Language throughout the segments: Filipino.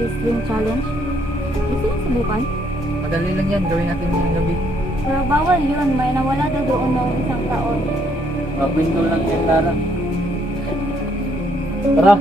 Fish Drink Challenge. Gusto niyo subukan? Madali lang yan, gawin natin ngayong gabi. Pero bawal yun, may nawala daw doon ng isang taon. Mapinto lang yan, Lara. Tara!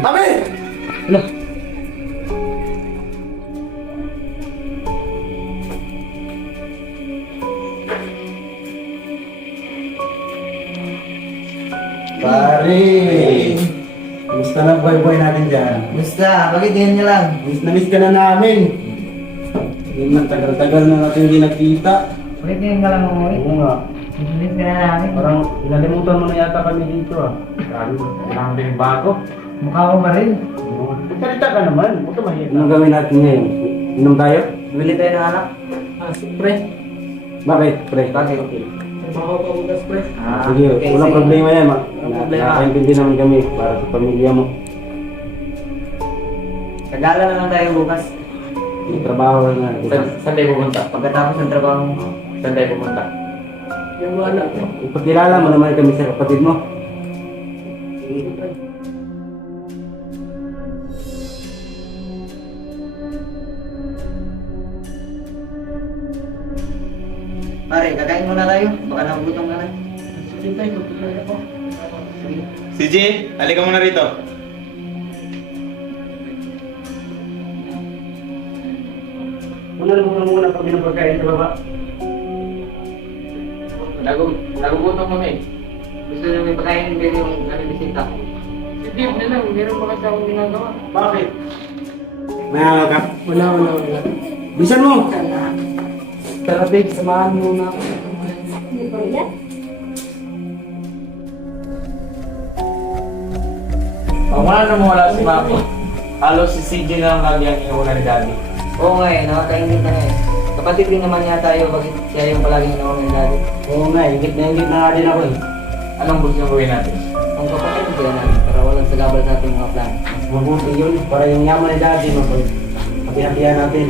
Kami! Ala! Pare! Gusto na buhay-buhay natin dyan. Basta, bakit ganyan niya lang? Miss na miss ka na namin. Hindi man tagal-tagal na natin hindi nagkita. Bakit ganyan ka lang umuwi? Oo nga. Bilis ka na namin. Parang inalimutan mo na yata kami dito ah. Grabe, kailangan din bago. Mukha ko pa rin. Salita ka naman, huwag ka mahirap. Anong gawin natin ngayon? Inom tayo? Bili tayo ng anak. Pre. Bakit, pre? Bakit? Ah, Ah, sige, okay, walang sige. problema yan. Walang problema. Nakaintindi naman kami para sa pamilya mo. Tagala na lang tayo bukas. May trabaho na. Saan tayo pupunta? Pagkatapos ng trabaho mo, saan tayo pupunta? Yung wala. Ipagkilala mo naman kami sa kapatid mo. Pare, kakain muna tayo. Baka nagugutom ka na. Sige tayo, tutulog ako. Sige. CJ, halika muna rito. Muna pag pinapagkain sa baba. Nagugutom kami. Gusto nyo may pagkain din yung bisita. Hindi, na lang. Meron ba kasi akong ginagawa? Bakit? May hangal ka? Wala. Bisan mo! Tara babe, samahan mo na. Wala na mawala si Mami. Halos si CJ na lang lagi ang inuuna ni Daddy. Oo nga eh, nakakaingit na eh. Kapatid rin naman niya tayo, bakit siya yung palaging naman ng daddy? Oo nga, higit na nga din ako eh. Anong gusto nyo gawin natin? Ang kapatid ko yan namin, para walang sagabal sa ating mga plano. Mabuti yun, para yung yaman ni Daddy, mapagkatihan natin.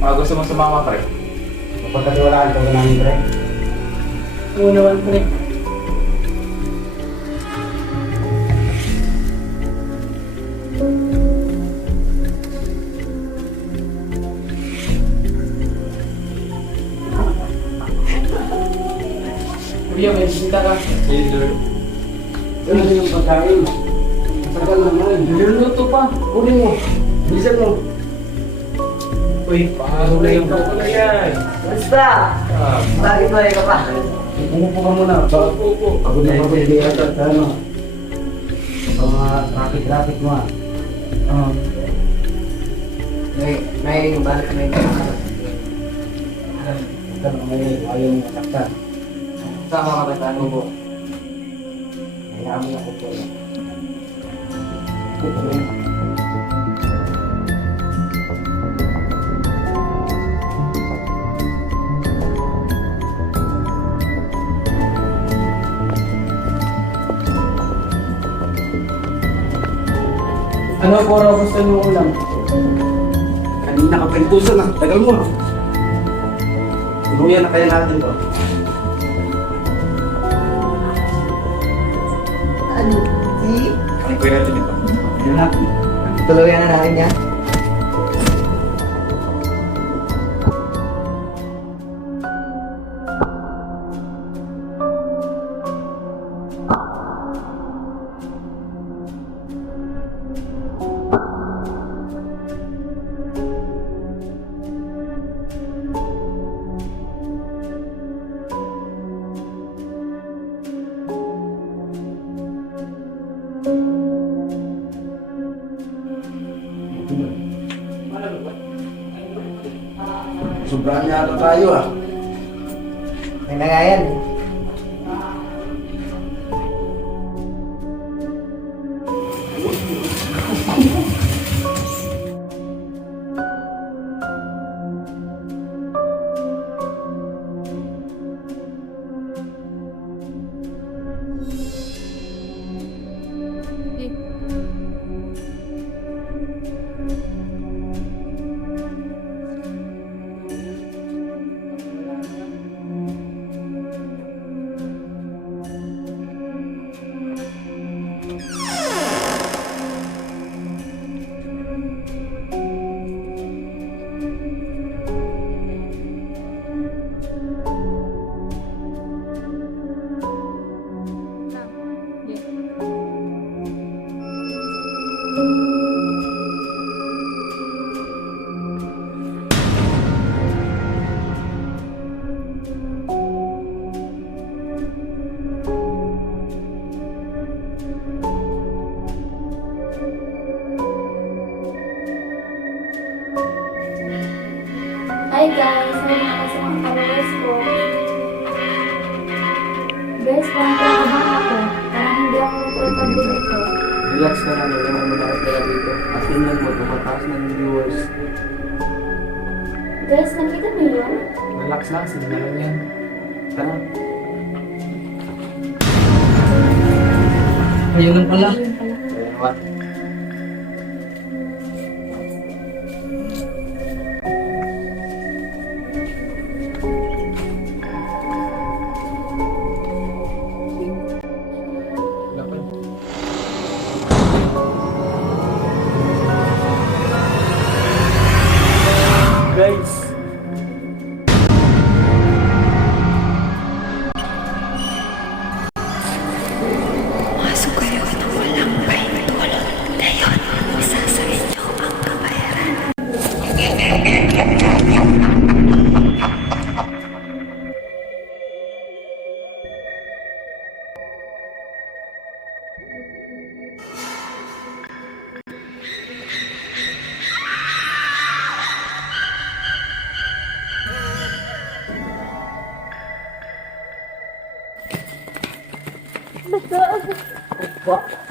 Gusto mo sumama, pre? Mapagkatiwalaan ko namin, pre. Oo naman, pre. Kuya, may bisita ka. Ano yung pagkain? Tagal naman. Niluluto pa. Kunin mo. Bilisan mo. Uy, paano na yung buko na yan? Basta! Bakit ba ka pa? Umupo ka muna. Pagod na pagod di ata sa ano. Sa mga traffic mo ah. May balik na yung Ito na may ayaw mo matakta. sama ka ba sa ano po? Kami ako po. Ano po raw gusto niyo ulam? Kanina ka pintusan na. Tagal mo. Tuluyan na kaya natin to. Ano? Si? Ano po natin ito? Yan natin. Tuluyan na natin yan. Sobrang yata tayo ah. May na nga yan. Hi guys, ngayon ako sa mga followers ko. Guys, parang kinakabahan ako. Parang hindi ako magpapagod ito. Relax ka lang. Wala naman nakatira dito. At tingnan mo, tumataas na yung viewers. Guys, nakita mo yun? Relax lang, sige na lang yan. Tara. Ayun lang pala. Ayun pala. What? Guys, Basta.